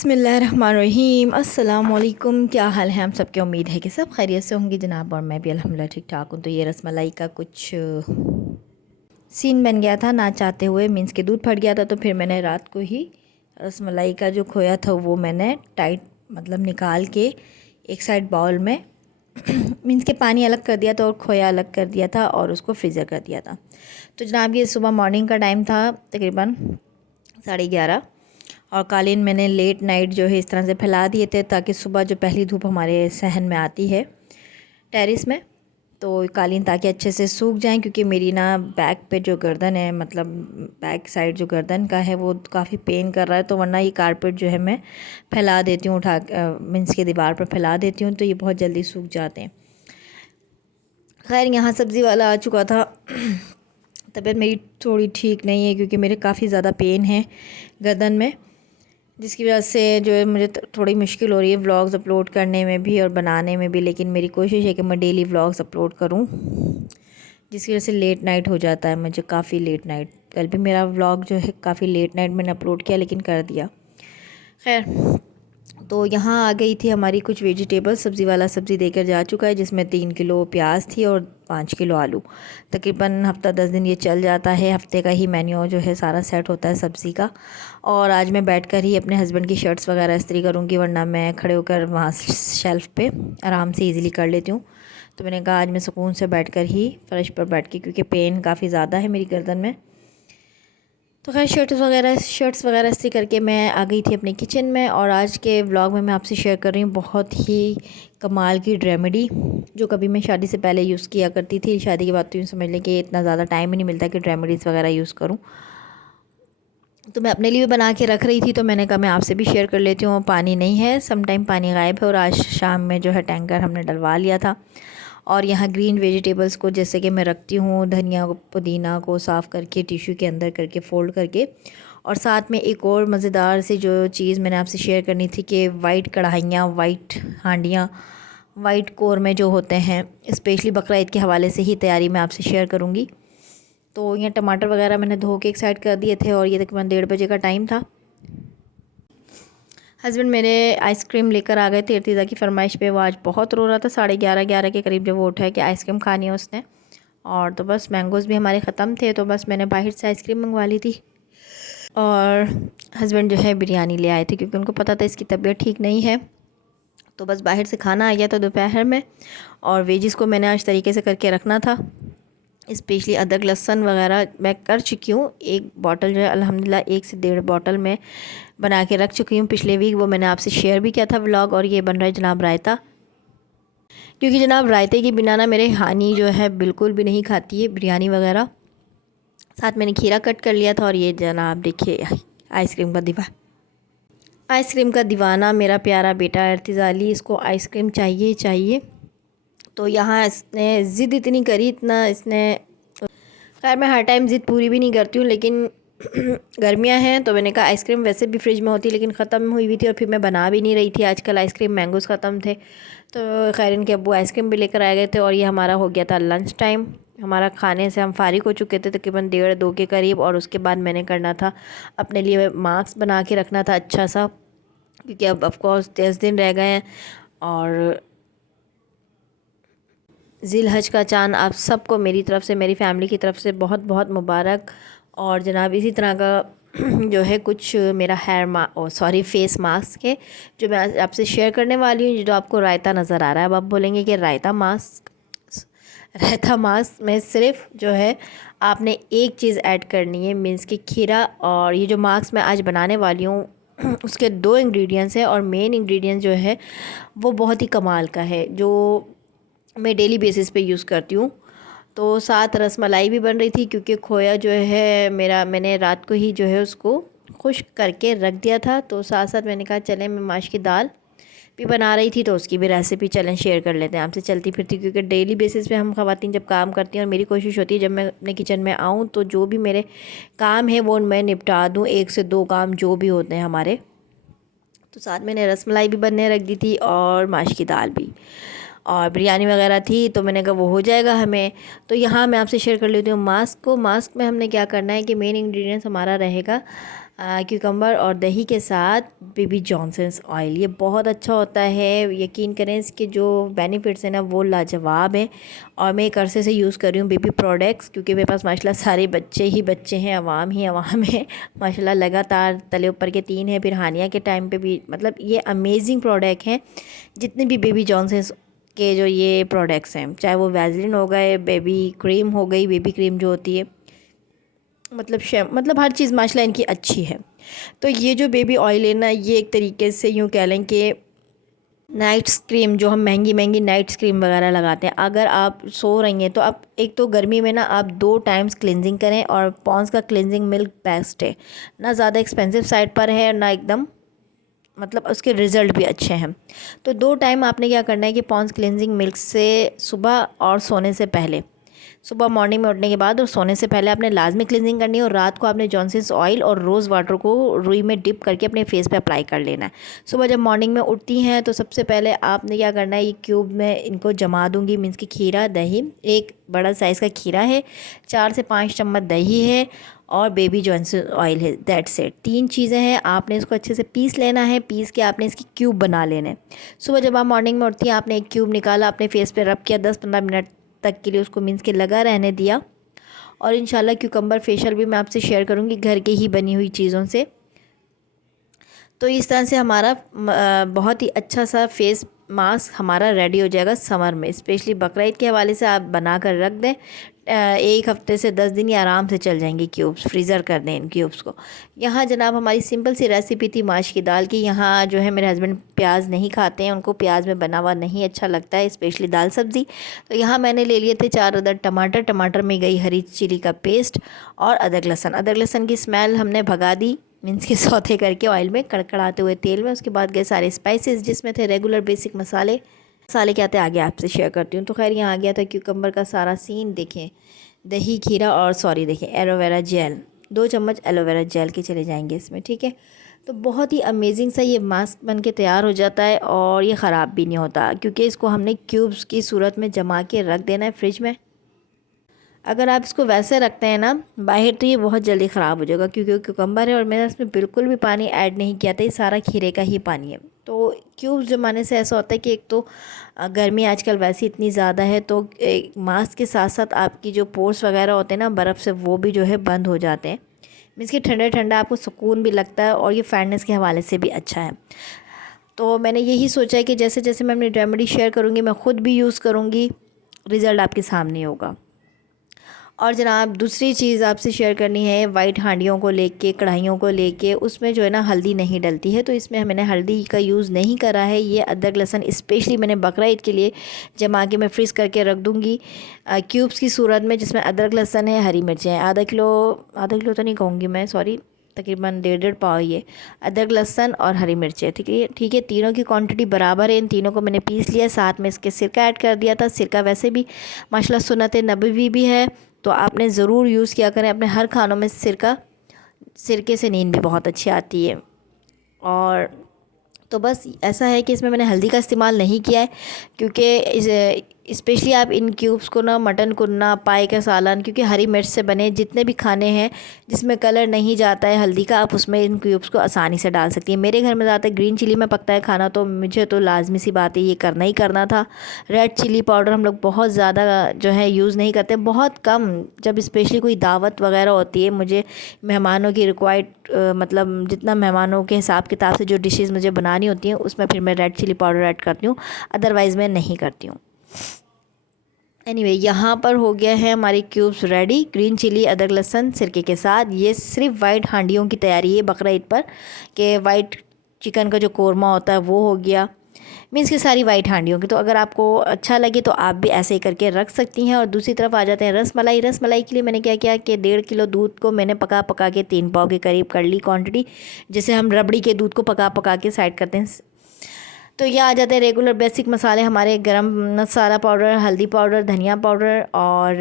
बिस्मिल्लाहिर्रहमानिर्रहीम। अस्सलाम वालेकुम। क्या हाल है? हम सबकी उम्मीद है कि सब खैरियत से होंगे जनाब, और मैं भी अल्हम्दुलिल्लाह ठीक ठाक हूँ। तो ये रसमलाई का कुछ सीन बन गया था ना चाहते हुए, मीन्स के दूध फट गया था। तो फिर मैंने रात को ही रसमलाई का जो खोया था वो मैंने टाइट मतलब निकाल के एक साइड बाउल में मीन्स के पानी अलग कर दिया था और खोया अलग कर दिया था और उसको फ्रीज़र कर दिया था। तो जनाब ये सुबह मॉर्निंग का टाइम था, तकरीबन 11:30, और कालीन मैंने लेट नाइट जो है इस तरह से फैला दिए थे ताकि सुबह जो पहली धूप हमारे सहन में आती है टेरेस में, तो कालीन ताकि अच्छे से सूख जाएं। क्योंकि मेरी ना बैक पे जो गर्दन है, मतलब बैक साइड जो गर्दन का है वो काफ़ी पेन कर रहा है। तो वरना ये कारपेट जो है मैं फैला देती हूँ, उठा मीन्स के दीवार पर फैला देती हूँ, तो ये बहुत जल्दी सूख जाते हैं। खैर यहाँ सब्ज़ी वाला आ चुका था। तबीयत मेरी थोड़ी ठीक नहीं है क्योंकि मेरे काफ़ी ज़्यादा पेन है गर्दन में, जिसकी वजह से जो है मुझे थोड़ी मुश्किल हो रही है व्लॉग्स अपलोड करने में भी और बनाने में भी। लेकिन मेरी कोशिश है कि मैं डेली व्लॉग्स अपलोड करूं, जिसकी वजह से लेट नाइट हो जाता है मुझे, काफ़ी लेट नाइट। कल भी मेरा व्लॉग जो है काफ़ी लेट नाइट मैंने अपलोड किया, लेकिन कर दिया। खैर, तो यहाँ आ गई थी हमारी कुछ वेजिटेबल। सब्ज़ी वाला सब्ज़ी देकर जा चुका है, जिसमें 3 किलो प्याज थी और 5 किलो आलू। तकरीबन हफ़्ता 10 दिन ये चल जाता है, हफ़्ते का ही मेन्यू जो है सारा सेट होता है सब्ज़ी का। और आज मैं बैठकर ही अपने हस्बैंड की शर्ट्स वगैरह इस्त्री करूँगी, वरना मैं खड़े होकर वहाँ शेल्फ़ पे आराम से ईज़िली कर लेती हूँ। तो मैंने कहा आज मैं सुकून से बैठकर ही फ़र्श पर बैठ के, क्योंकि पेन काफ़ी ज़्यादा है मेरी गर्दन में। तो खैर शर्ट्स वगैरह इस्त्री करके मैं आ गई थी अपने किचन में। और आज के व्लॉग में मैं आपसे शेयर कर रही हूँ बहुत ही कमाल की रेमेडी, जो कभी मैं शादी से पहले यूज़ किया करती थी। शादी के बाद तो यूँ समझ लें कि इतना ज़्यादा टाइम ही नहीं मिलता कि रेमेडीज़ वगैरह यूज़ करूँ। तो मैं अपने लिए भी बना के रख रही थी, तो मैंने कहा मैं आपसे भी शेयर कर लेती हूँ। पानी नहीं है, सम टाइम पानी गायब है, और आज शाम में जो है टैंकर हमने डलवा लिया था। और यहाँ ग्रीन वेजिटेबल्स को जैसे कि मैं रखती हूँ, धनिया को पुदीना को साफ़ करके टिश्यू के अंदर करके फ़ोल्ड करके। और साथ में एक और मज़ेदार सी जो चीज़ मैंने आपसे शेयर करनी थी कि वाइट कढ़ाइयाँ, वाइट हांडियाँ, वाइट कौरमे जो होते हैं, स्पेशली बकरा ईद के हवाले से ही तैयारी मैं आपसे शेयर करूँगी। तो यहाँ टमाटर वगैरह मैंने धो के एक साइड कर दिए थे, और ये तकरीबन 1:30 बजे का टाइम था। हस्बैंड मेरे आइसक्रीम लेकर आ गए थे इर्तिज़ा की फ़रमाइश पे। वो आज बहुत रो रहा था, 11:30 के करीब जब वो उठा है कि आइसक्रीम खानी है उसने। और तो बस मैंगोज़ भी हमारे ख़त्म थे, तो बस मैंने बाहर से आइसक्रीम मंगवा ली थी। और हस्बैंड जो है बिरयानी ले आए थे, क्योंकि उनको पता था इसकी तबीयत ठीक नहीं है। तो बस बाहर से खाना आ गया था दोपहर में, और वेजिस को मैंने आज तरीके से करके रखना था। स्पेशली अदरक लहसुन वगैरह मैं कर चुकी हूँ। एक बॉटल जो है अल्हम्दुलिल्लाह 1 से 1.5 बॉटल में बना के रख चुकी हूँ पिछले वीक। वो मैंने आपसे शेयर भी किया था व्लॉग। और ये बन रहा है जनाब रायता, क्योंकि जनाब रायते के बिना ना मेरे हानी जो है बिल्कुल भी नहीं खाती है बिरयानी वगैरह। साथ मैंने खीरा कट कर लिया था। और ये जनाब देखिए आइसक्रीम का दीवाना मेरा प्यारा बेटा इर्तिज़ाली, इसको आइसक्रीम चाहिए चाहिए। तो यहाँ इसने ज़िद इतनी करी, इतना इसने, खैर मैं हर टाइम ज़िद पूरी भी नहीं करती हूँ, लेकिन गर्मियाँ हैं तो मैंने कहा आइसक्रीम वैसे भी फ्रिज में होती, लेकिन ख़त्म हुई हुई थी और फिर मैं बना भी नहीं रही थी। आजकल आइसक्रीम मैंगोज़ ख़त्म थे, तो खैर इनके अब्बू आइसक्रीम भी लेकर आ गए थे। और ये हमारा हो गया था लंच टाइम। हमारा खाने से हम फारिग हो चुके थे तकरीबन 1:30-2 के करीब। और उसके बाद मैंने करना था अपने लिए मास्क बना के रखना था अच्छा सा, क्योंकि अब ऑफकोर्स 10 दिन रह गए हैं। और ज़िलहज का चाँद आप सबको मेरी तरफ़ से, मेरी फ़ैमिली की तरफ़ से बहुत बहुत मुबारक। और जनाब इसी तरह का जो है कुछ मेरा फेस मास्क है, जो मैं आपसे शेयर करने वाली हूँ। जो आपको रायता नज़र आ रहा है, अब आप बोलेंगे कि रायता मास्क में सिर्फ जो है आपने एक चीज़ ऐड करनी है, मीन्स कि खीरा। और ये जो मास्क मैं आज बनाने वाली हूँ उसके 2 इंग्रेडिएंट्स हैं, और मेन इंग्रेडिएंट जो है वो बहुत ही कमाल का है, जो मैं डेली बेसिस पे यूज़ करती हूँ। तो साथ रसमलाई भी बन रही थी, क्योंकि खोया जो है मेरा, मैंने रात को ही जो है उसको खुश्क करके रख दिया था। तो साथ साथ मैंने कहा चलें मैं माश की दाल भी बना रही थी, तो उसकी भी रेसिपी चलें शेयर कर लेते हैं आपसे चलती फिरती। क्योंकि डेली बेसिस पे हम ख़वातीन जब काम करती हैं, और मेरी कोशिश होती है जब मैं अपने किचन में आऊँ तो जो भी मेरे काम है वो मैं निपटा दूँ, 1 से 2 काम जो भी होते हैं हमारे। तो साथ मैंने रसमलाई भी बनने रख दी थी, और माश की दाल भी, और बिरयानी वगैरह थी। तो मैंने कहा वो हो जाएगा हमें। तो यहाँ मैं आपसे शेयर कर लेती हूँ मास्क को। मास्क में हमने क्या करना है कि मेन इंग्रेडिएंट्स हमारा रहेगा क्यूकम्बर और दही के साथ बेबी जॉनसन्स ऑयल। ये बहुत अच्छा होता है, यकीन करें इसके जो बेनिफिट्स हैं ना वो लाजवाब हैं। और मैं एक अरसे से यूज़ कर रही हूँ बेबी प्रोडक्ट्स, क्योंकि मेरे पास माशाल्लाह सारे बच्चे ही बच्चे हैं, अवाम ही अवाम है माशाल्लाह। लगातार तले ऊपर के 3 हैं, फिर हानिया के टाइम पे भी, मतलब ये अमेजिंग प्रोडक्ट हैं जितने भी बेबी जॉनसन्स के जो ये प्रोडक्ट्स हैं, चाहे वो वैसलीन हो गए, बेबी क्रीम हो गई, बेबी क्रीम जो होती है, मतलब हर चीज़ माशाल्लाह इनकी अच्छी है। तो ये जो बेबी ऑयल है ना, ये एक तरीके से यूँ कह लें कि नाइट्स क्रीम, जो हम महंगी महंगी नाइट्स क्रीम वगैरह लगाते हैं, अगर आप सो रही हैं तो आप एक तो गर्मी में ना आप 2 टाइम्स क्लिनजिंग करें। और पॉन्ड्स का क्लिनजिंग मिल्क बेस्ट है, ना ज़्यादा एक्सपेंसिव साइड पर है, ना एकदम, मतलब उसके रिज़ल्ट भी अच्छे हैं। तो 2 टाइम आपने क्या करना है कि पॉन्ड्स क्लिनजिंग मिल्क से सुबह और सोने से पहले, सुबह मॉर्निंग में उठने के बाद और सोने से पहले आपने लाजमी क्लिनजिंग करनी है। और रात को आपने जॉनसन्स ऑयल और रोज़ वाटर को रुई में डिप करके अपने फेस पे अप्लाई कर लेना है। सुबह जब मॉर्निंग में उठती हैं तो सबसे पहले आपने क्या करना है, ये क्यूब में इनको जमा दूंगी, मीन्स कि खीरा, दही, एक बड़ा साइज़ का खीरा है, 4 से 5 चम्मच दही है और बेबी जॉनसन ऑयल है, दैट्स इट। 3 चीज़ें हैं, आपने इसको अच्छे से पीस लेना है, पीस के आपने इसकी क्यूब बना लेना है। सुबह जब आप मॉर्निंग में उठती हैं, आपने एक क्यूब निकाला, अपने फेस पे रब किया, 10-15 मिनट तक के लिए उसको मीन्स के लगा रहने दिया। और इंशाल्लाह क्यूकम्बर फेशियल भी मैं आपसे शेयर करूँगी घर के ही बनी हुई चीज़ों से। तो इस तरह से हमारा बहुत ही अच्छा सा फेस मास्क हमारा रेडी हो जाएगा समर में। स्पेशली बकरा ईद के हवाले से आप बना कर रख दें, 1 हफ़्ते से 10 दिन या आराम से चल जाएंगी क्यूब्स, फ्रीज़र कर दें इन क्यूब्स को। यहाँ जनाब हमारी सिंपल सी रेसिपी थी माश की दाल की। यहाँ जो है मेरे हस्बैंड प्याज नहीं खाते हैं, उनको प्याज में बना हुआ नहीं अच्छा लगता है, स्पेशली दाल सब्ज़ी। तो यहाँ मैंने ले लिए थे 4 अदद टमाटर, टमाटर में गई हरी चिली का पेस्ट और अदरक लहसुन। अदरक लहसुन की स्मेल हमने भगा दी, मीन्स के सौते करके ऑयल में कड़कड़ाते हुए तेल में। उसके बाद गए सारे स्पाइसेस, जिसमें थे रेगुलर बेसिक मसाले क्या थे आगे आपसे शेयर करती हूँ। तो खैर यहाँ आ गया था क्यूकम्बर का सारा सीन। देखें दही, खीरा और देखें एलोवेरा जेल, 2 चम्मच एलोवेरा जेल के चले जाएंगे इसमें, ठीक है। तो बहुत ही अमेजिंग सा ये मास्क बन के तैयार हो जाता है और ये ख़राब भी नहीं होता, क्योंकि इसको हमने क्यूब्स की सूरत में जमा के रख देना है फ्रिज में। अगर आप इसको वैसे रखते हैं ना बाहर, तो ये बहुत जल्दी ख़राब हो जाएगा, क्योंकि क्यूकम्बर है और मैंने इसमें बिल्कुल भी पानी ऐड नहीं किया था, ये सारा खीरे का ही पानी है। तो क्यूब्स जमाने से ऐसा होता है कि एक तो गर्मी आजकल वैसे इतनी ज़्यादा है, तो मास्क के साथ साथ आपकी जो पोर्स वगैरह होते हैं ना बर्फ़ से, वो भी जो है बंद हो जाते हैं। मीन्स कि ठंडा ठंडा आपको सुकून भी लगता है और ये फेयरनेस के हवाले से भी अच्छा है। तो मैंने यही सोचा है कि जैसे जैसे मैं अपनी रेमेडी शेयर करूँगी, मैं ख़ुद भी यूज़ करूँगी, रिज़ल्ट आपके सामने होगा। और जनाब दूसरी चीज़ आपसे शेयर करनी है, वाइट हांडियों को लेके, कढ़ाइयों को लेके, उसमें जो है ना हल्दी नहीं डलती है, तो इसमें मैंने हल्दी का यूज़ नहीं करा है। ये अदरक लहसुन स्पेशली मैंने बकरा ईद के लिए जमा के मैं फ्रीज़ करके रख दूँगी क्यूब्स की सूरत में, जिसमें अदरक लहसुन है, हरी मिर्चें हैं, आधा किलो तो नहीं कहूँगी मैं, सॉरी, तकरीबन 1.5 पाव ये अदरक लहसुन और हरी मिर्चें, ठीक है। तीनों की क्वांटिटी बराबर है। इन तीनों को मैंने पीस लिया, साथ में इसके सिरका ऐड कर दिया था। सिरका वैसे भी माशाल्लाह सुन्नत नबवी भी है, तो आपने ज़रूर यूज़ किया करें अपने हर खानों में सिरका। सिरके से नींद भी बहुत अच्छी आती है। और तो बस ऐसा है कि इसमें मैंने हल्दी का इस्तेमाल नहीं किया है, क्योंकि स्पेशली आप इन क्यूब्स को ना मटन कुन्ना, पाए का सालन, क्योंकि हरी मिर्च से बने जितने भी खाने हैं जिसमें कलर नहीं जाता है हल्दी का, आप उसमें इन क्यूब्स को आसानी से डाल सकती हैं। मेरे घर में ज़्यादातर ग्रीन चिली में पकता है खाना, तो मुझे तो लाजमी सी बात है ये करना ही करना था। रेड चिली पाउडर हम लोग बहुत ज़्यादा जो है यूज़ नहीं करते, बहुत कम, जब स्पेशली कोई दावत वगैरह होती है, मुझे मेहमानों की रिक्वायर्ड मतलब जितना मेहमानों के हिसाब किताब से जो डिशेज़ मुझे बनानी होती हैं, उसमें फिर मैं रेड चिली पाउडर ऐड करती हूँ, अदरवाइज़ मैं नहीं करती हूँ। एनीवे यहाँ पर हो गया है हमारी क्यूब्स रेडी, ग्रीन चिली, अदरक लहसुन, सिरके के साथ। ये सिर्फ वाइट हांडियों की तैयारी है बकरा ईद पर, कि वाइट चिकन का जो कोरमा होता है वो हो गया, मीन्स की सारी वाइट हांडियों की। तो अगर आपको अच्छा लगे तो आप भी ऐसे ही करके रख सकती हैं। और दूसरी तरफ आ जाते हैं रसमलाई। रसमलाई के लिए मैंने क्या किया कि 1.5 किलो दूध को मैंने पका पका के 3 पाव के करीब कर ली क्वांटिटी, जैसे हम रबड़ी के दूध को पका पका के साइड करते हैं। तो ये आ जाते हैं रेगुलर बेसिक मसाले हमारे, गरम मसाला पाउडर, हल्दी पाउडर, धनिया पाउडर और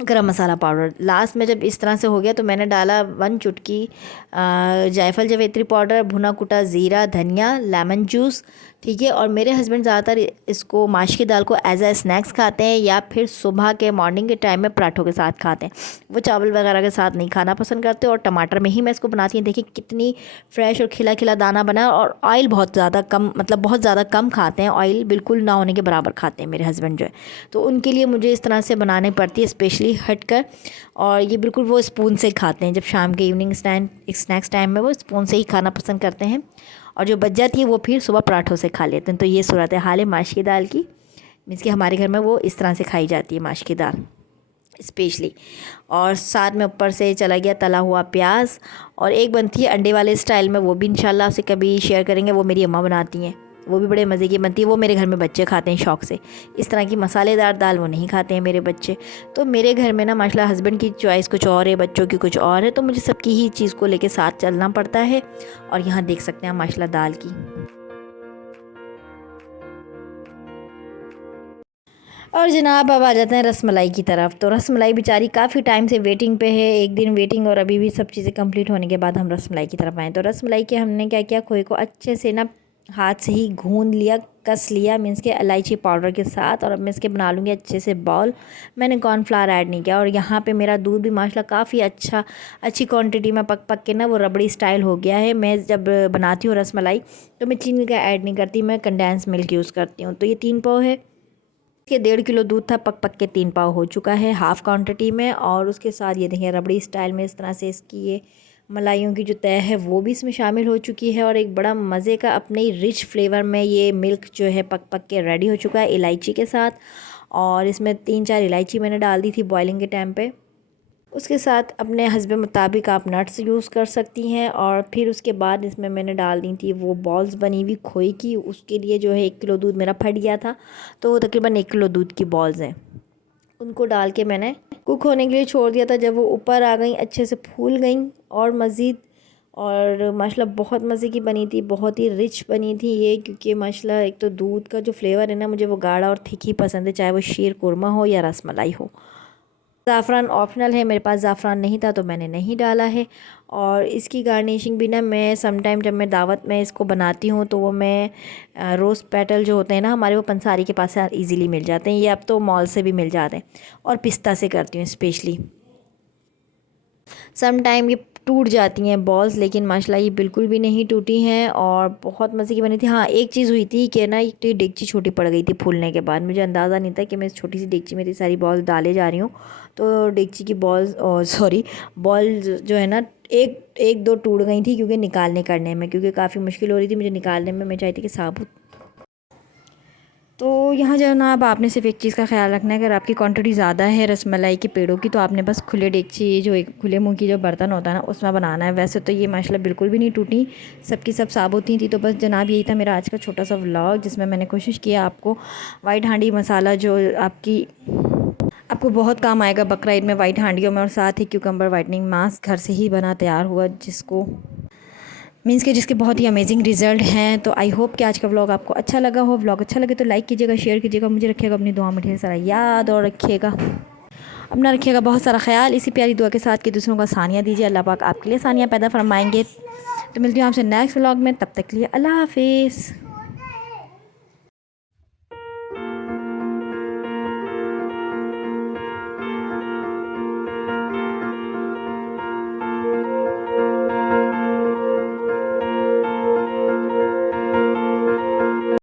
गरम मसाला पाउडर। लास्ट में जब इस तरह से हो गया तो मैंने डाला 1 चुटकी जायफल जावित्री पाउडर, भुना कुटा ज़ीरा, धनिया, लेमन जूस, ठीक है। और मेरे हस्बैंड ज़्यादातर इसको माश की दाल को एज अ स्नैक्स खाते हैं या फिर सुबह के मॉर्निंग के टाइम में पराठों के साथ खाते हैं। वो चावल वगैरह के साथ नहीं खाना पसंद करते और टमाटर में ही मैं इसको बनाती हूँ। देखिए कितनी फ्रेश और खिला खिला दाना बना है। और ऑयल बहुत ज़्यादा कम, मतलब बहुत ज़्यादा कम खाते हैं, ऑयल बिल्कुल ना होने के बराबर खाते हैं मेरे हस्बैंड जो है। तो उनके लिए मुझे इस तरह से बनानी पड़ती है स्पेशली हट कर। और ये बिल्कुल वो स्पून से खाते हैं, जब शाम के इवनिंग स्नैक्स टाइम में वो स्पून से ही खाना पसंद करते हैं। और जो बच जाती है वो फिर सुबह पराठों से खा लेते हैं। तो ये सूरत हाल है माश की दाल की। मीन्स कि हमारे घर में वो इस तरह से खाई जाती है माश की दाल स्पेशली। और साथ में ऊपर से चला गया तला हुआ प्याज। और एक बनती है अंडे वाले स्टाइल में, वो भी इंशाल्लाह आपसे कभी शेयर करेंगे। वो मेरी अम्मा बनाती हैं, वो भी बड़े मज़े की बनती है। वो मेरे घर में बच्चे खाते हैं शौक़ से। इस तरह की मसालेदार दाल वो नहीं खाते हैं मेरे बच्चे। तो मेरे घर में ना माशाल्लाह हस्बैंड की चॉइस कुछ और है, बच्चों की कुछ और है, तो मुझे सबकी ही चीज़ को लेके साथ चलना पड़ता है। और यहाँ देख सकते हैं माशाल्लाह दाल की। और जनाब अब आ जाते हैं रसमलाई की तरफ। तो रसमलाई बेचारी काफ़ी टाइम से वेटिंग पे है, एक दिन वेटिंग और अभी भी सब चीज़ें कंप्लीट होने के बाद हम रसमलाई की तरफ आए। तो रसमलाई के हमने क्या किया, खोए को अच्छे से ना हाथ से ही गूंद लिया, कस लिया, मीन्स के इलायची पाउडर के साथ। और अब मैं इसके बना लूँगी अच्छे से बॉल। मैंने कॉर्नफ्लावर ऐड नहीं किया। और यहाँ पे मेरा दूध भी माशाल्लाह काफ़ी अच्छी क्वांटिटी में पक पक के ना वो रबड़ी स्टाइल हो गया है। मैं जब बनाती हूँ रसमलाई तो मैं चीनी का ऐड नहीं करती, मैं कंडेंस मिल्क यूज़ करती हूँ। तो ये 3 पाव है, के 1.5 किलो दूध था, पक पक के 3 पाव हो चुका है हाफ़ क्वांटिटी में। और उसके साथ ये देखिए रबड़ी स्टाइल में इस तरह से इसकी ये मलाइयों की जो तय है वो भी इसमें शामिल हो चुकी है। और एक बड़ा मज़े का अपने ही रिच फ्लेवर में ये मिल्क जो है पक पक के रेडी हो चुका है इलायची के साथ। और इसमें 3-4 इलायची मैंने डाल दी थी बॉइलिंग के टाइम पे। उसके साथ अपने हस्बे मुताबिक आप नट्स यूज़ कर सकती हैं। और फिर उसके बाद इसमें मैंने डाल दी थी वो बॉल्स बनी हुई खोए की। उसके लिए जो है 1 किलो दूध मेरा फट गया था, तो वो तकरीबन 1 किलो दूध की बॉल्स हैं। उनको डाल के मैंने कुक होने के लिए छोड़ दिया था। जब वो ऊपर आ गई, अच्छे से फूल गई और मज़ीद, और माशाल्लाह बहुत मज़े की बनी थी, बहुत ही रिच बनी थी ये। क्योंकि माशाल्लाह एक तो दूध का जो फ्लेवर है ना, मुझे वो गाढ़ा और थिक ही पसंद है, चाहे वो शीर कुरमा हो या रसमलाई हो। ज़ाफ़रान ऑप्शनल है, मेरे पास ज़ाफ़रान नहीं था तो मैंने नहीं डाला है। और इसकी गार्निशिंग भी ना मैं समटाइम जब मैं दावत में इसको बनाती हूँ तो वो मैं रोज़ पेटल जो होते हैं ना हमारे, वो पंसारी के पास से ईज़िली मिल जाते हैं, ये अब तो मॉल से भी मिल जाते हैं। और पिस्ता से करती हूँ स्पेशली। सम टाइम ये टूट जाती हैं बॉल्स, लेकिन माशाल्लाह ये बिल्कुल भी नहीं टूटी हैं और बहुत मज़े की बनी थी। हाँ, एक चीज़ हुई थी कि ना एक तो ये डेगची छोटी पड़ गई थी फूलने के बाद। मुझे अंदाज़ा नहीं था कि मैं इस छोटी सी डेगची में इतनी सारी बॉल्स डाले जा रही हूँ। तो डेगची की बॉल्स, सॉरी, बॉल जो है ना एक दो टूट गई थी, क्योंकि निकालने करने में, क्योंकि काफ़ी मुश्किल हो रही थी मुझे निकालने में। मैं चाहती कि साबुत। तो यहाँ जो है ना, अब आपने सिर्फ एक चीज़ का ख्याल रखना है, अगर आपकी क्वांटिटी ज़्यादा है रसमलाई के पेड़ों की, तो आपने बस खुले डेगची, जो एक खुले मुंह की जो बर्तन होता है ना, उसमें बनाना है। वैसे तो ये माशाल्लाह बिल्कुल भी नहीं टूटी, सबकी सब साबुत ही थी। तो बस जनाब यही था मेरा आज का छोटा सा व्लॉग, जिसमें मैंने कोशिश किया आपको वाइट हांडी मसाला जो आपको बहुत काम आएगा बकरा ईद में वाइट हांडियों में, और साथ ही क्यूकम्बर वाइटनिंग मास्क घर से ही बना तैयार हुआ, जिसके बहुत ही अमेजिंग रिज़ल्ट हैं। तो आई होप कि आज का व्लॉग आपको अच्छा लगा हो। व्लॉग अच्छा लगे तो लाइक कीजिएगा, शेयर कीजिएगा, मुझे रखिएगा अपनी दुआ में ढेर सारा याद, और अपना रखिएगा बहुत सारा ख्याल। इसी प्यारी दुआ के साथ कि दूसरों का सानिया दीजिए। अल्लाह पाक आपके लिए सानिया पैदा फरमाएंगे। तो मिलती हूँ आपसे नेक्स्ट व्लॉग में, तब तक के लिए अल्लाह हाफिज़।